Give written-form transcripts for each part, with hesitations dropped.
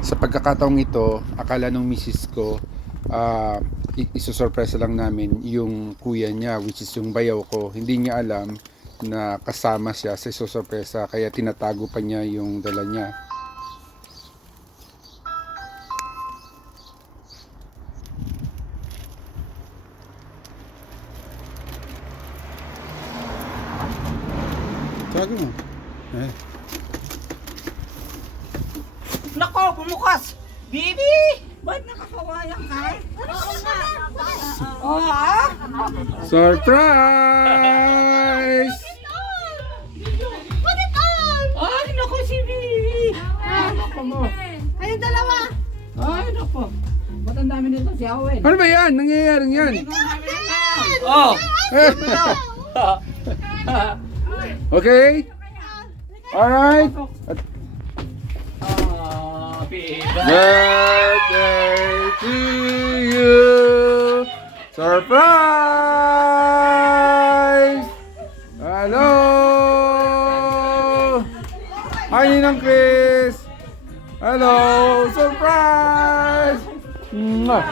Sa pagkakataong ito, akala nung misis ko, isusurpresa lang namin yung kuya niya, which is yung bayaw ko. Hindi niya alam na kasama siya sa isusurpresa, kaya tinatago pa niya yung dala niya. Tago mo. Nako, bumukas! Bibi! Ba't nakakawayan ka? Oo nga. Oo, Surprise! Put it on! Ay, nako si Bibi! Nako mo. Kayong dalawa! Ay, nako. Ba't ang dami nito si Owen? Ano ba yan? Nangyayari yan? Oh! Okay? Alright? Happy Birthday to you! Surprise! Hello! Hi, Ninang Chris! Hello! Surprise! Ma!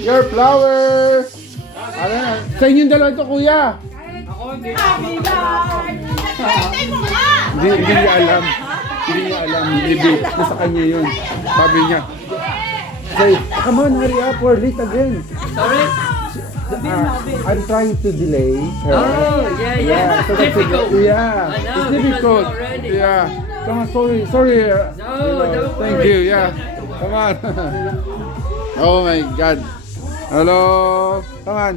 Your flower! Ano na? Sa inyong dalawa ito, kuya! Birthday mo nga! Hindi niya alam. Hindi niya alam. Maybe nasa kanya yun. Sabi niya. Say, come on, hurry up. We're late again. Sorry? I'm trying to delay her. Oh, yeah. So that's Difficult. yeah. I know, It's difficult. because you're ready. Yeah. Come on, sorry. don't Thank worry. you. Yeah. Come on. Oh my God. Hello. Come on.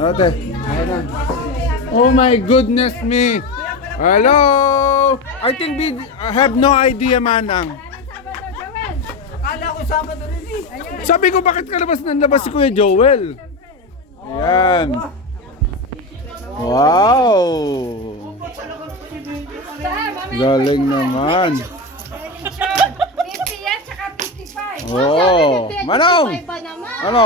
Ate. Ayan na. Oh my goodness me. Hello. I think we have no idea, Manang. Akala ko Sabado rin eh. Sabi ko, bakit kalabas ng labas si Kuya Joel? Ayan. Wow. Galing naman. 50 yan, tsaka 55. Oh. Manong! Iba naman. Ano?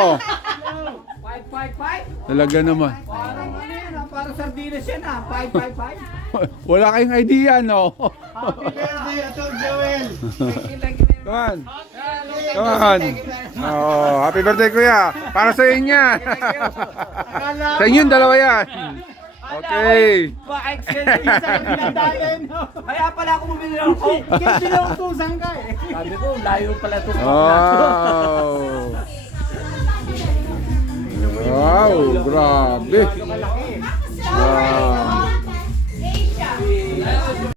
555? Talaga naman. Parang ano yan ah, parang sardinas yan ah. 555? Wala kayong idea, no? Happy birthday, Atol Joel! Come on. Come on. Oh, happy birthday, Kuya. Para sa inyo. Sa inyong dalawa yan. Okay. Pa-exchange yung sa pinagdayan. Kaya pala ako bumili ng Coke. Kaya pinautusan ka eh. Sabi ko, layo pala ito. Wow. Wow, grabe. Wow.